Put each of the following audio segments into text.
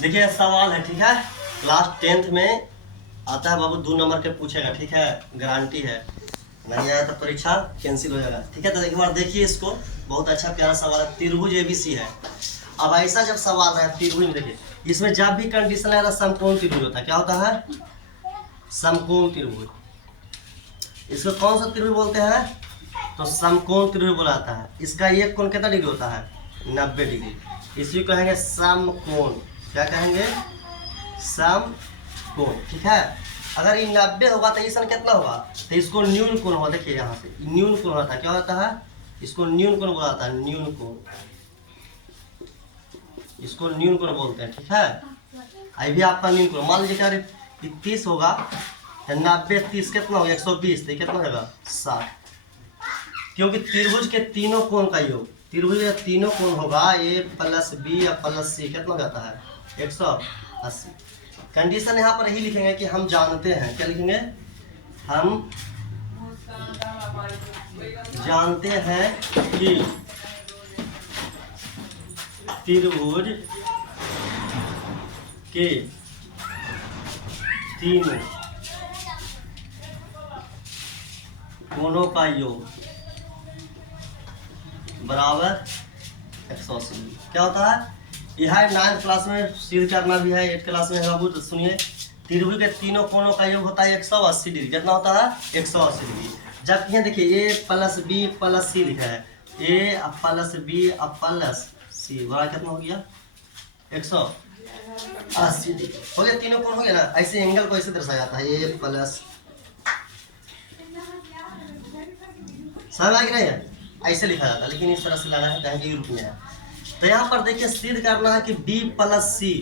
देखिए सवाल है, ठीक है, क्लास 10th में आता है बाबू, 2 नंबर के पूछेगा, ठीक है, गारंटी है, नहीं आया तो परीक्षा कैंसिल हो जाएगा, ठीक है। तो एक बार देखिए इसको, बहुत अच्छा प्यारा सवाल है, त्रिभुज एबीसी है। अब ऐसा जब सवाल है त्रिभुज में, देखिए इसमें जब भी कंडीशन आएगा समकोण त्रिभुज होता है, क्या होता है? समकोण त्रिभुज। इसको कौन सा त्रिभुज बोलते हैं? तो समकोण त्रिभुज बोला जाता है। इसका एक कोण कितना डिग्री होता है? 90 डिग्री। इसी को कहेंगे समकोण। क्या कहेंगे? समकोण, ठीक है। अगर ये 90 होगा तो इस कितना होगा? तो इसको न्यून कोण होगा। देखिए यहाँ से न्यून कोण होता है, क्या होता है? इसको न्यून कोण बोला जाता है, न्यून कोण, इसको न्यून कोण बोलते हैं, ठीक है। अभी भी आपका न्यून कोण, मान लीजिए अगर 30 होगा तो 90 30 कितना होगा? 120, तो कितना होगा? 60। क्योंकि त्रिभुज के तीनों कोण का योग, त्रिभुज के तीनों कोण होगा ए प्लस बी या प्लस सी, कितना हो जाता है? 180। कंडीशन यहाँ पर यही लिखेंगे कि हम जानते हैं, क्या लिखेंगे? हम जानते हैं कि त्रिभुज के तीनों कोणों का योग बराबर 180। क्या होता है? यह 9th क्लास में सिद्ध करना भी है, 8th क्लास में है बाबू। तो सुनिए, त्रिभुज के तीनों कोणों का योग होता है 180 डिग्री। कितना होता है? 180 डिग्री। जब यहाँ देखिए ए प्लस बी प्लस सी लिखा है, ए प्लस बी प्लस सी बड़ा कितना हो गया? 180 डिग्री हो गया। तीनों कोण हो गया ना। ऐसे एंगल को ऐसे दर्शाया जाता है, ए प्लस, समझ आ गया नहीं? ऐसे लिखा जाता है, लेकिन इस तरह से लाना है, कहेंगे यूरोप में है। तो यहाँ पर देखिए सिद्ध करना है कि b प्लस सी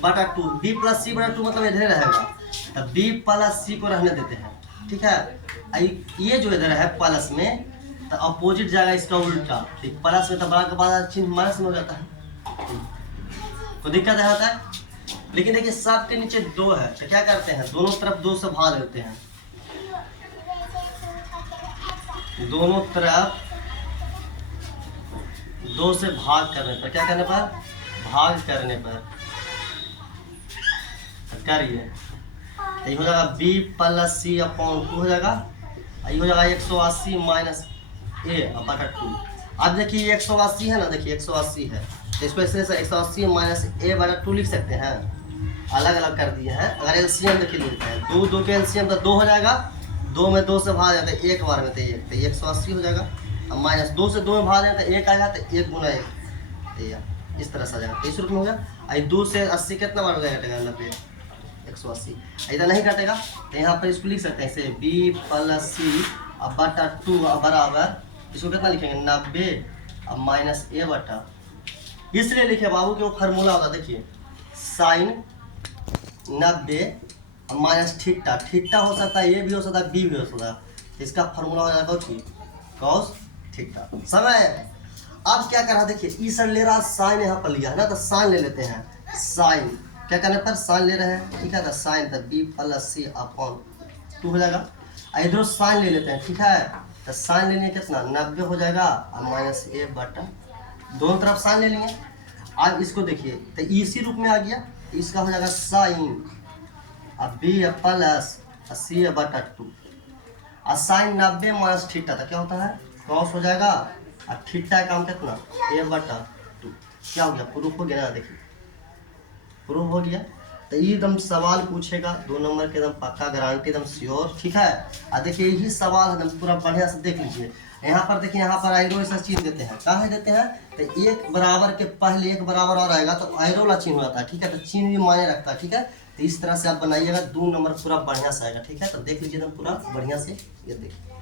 बटा 2, b प्लस सी बटा 2 मतलब इधर रहेगा, तो b प्लस सी को रहने देते हैं, ठीक है। ये जो इधर है प्लस में, तो अपोजिट जाएगा इसका उल्टा, ठीक। प्लस में तो बड़ा के बाद चिन्ह माइनस में हो जाता है, तो दिक्कत आता है। लेकिन देखिए सबके नीचे 2 है, तो क्या करते हैं? दोनों तरफ 2 से भाग देते हैं, दोनों तरफ 2 से भाग करने पर, क्या करने पर? भाग करने पर करिए, ये हो जाएगा b प्लस सी अपॉन 2 हो जाएगा, ये हो जाएगा 180 माइनस ए बटा 2। अब देखिए 180 है ना, देखिए 180 है, तो इसको ऐसे 180 माइनस ए बटा 2 लिख सकते हैं, अलग अलग कर दिए हैं। अगर एलसीएम देखिए लिखते हैं, 2 के एलसीएम तो 2 हो जाएगा, 2 में 2 से भाग जाता है, एक बार में तो 1, तो 180 हो जाएगा। अब माइनस 2 से 2 में भाग जाता है, 1 आएगा, तो 1 गुना 1, तो इस तरह से आ जाएगा। 30 रुपये में हो गया। आई 2 से 80 कितना बार हो गया? कटेगा 90, 180। इधर नहीं कटेगा तो यहाँ पर इसको लिख सकते हैं ऐसे, b प्लस सी अब बटा 2 बराबर, इसको कितना लिखेंगे? 90 अब माइनस ए बटा, इसलिए लिखे बाबू कि वो फार्मूला होता है, देखिए साइन 90 अब माइनस थीटा, थीटा हो सकता है, ए भी हो सकता है, बी भी हो सकता है, तो इसका फार्मूला हो जाएगा कॉस थीटा। समय अब क्या कर रहा है? देखिए ई सर ले रहा, साइन यहाँ पर लिया है ना, तो साइन ले लेते हैं, साइन क्या करने पर? साइन ले रहे हैं, ठीक है। तो साइन तो b प्लस सी अपॉन 2 हो जाएगा। इधर साइन ले लेते हैं, ठीक है। तो साइन लेने कितना? 90 हो जाएगा और माइनस ए बटा, दोनों तरफ साइन ले लेंगे। अब इसको देखिए तो इसी रूप में आ गया, इसका हो जाएगा साइन अब b प्लस सी बटा 2, और साइन 90 माइनस थीटा, तो क्या होता है? कॉस हो जाएगा, और थीटा का काम कितना? ए बटा 2। क्या हो गया? प्रूफ हो गया ना, देखिए प्रूफ हो गया। तो ये एकदम सवाल पूछेगा 2 नंबर के, एकदम पक्का गारंटी, एकदम श्योर, ठीक है। और देखिए यही सवाल एकदम पूरा बढ़िया से देख लीजिए। यहाँ पर देखिए, यहाँ पर एरो ऐसा चिन्ह देते हैं, कहाँ है देते हैं? तो 1 बराबर के पहले 1 बराबर और आएगा तो एरो वाला चिन्ह आता है, ठीक है। तो चिन्ह भी मायने रखता है, ठीक है। तो इस तरह से आप बनाइएगा, 2 नंबर पूरा बढ़िया से आएगा, ठीक है। तो देख लीजिए एकदम पूरा बढ़िया से, ये देखिए।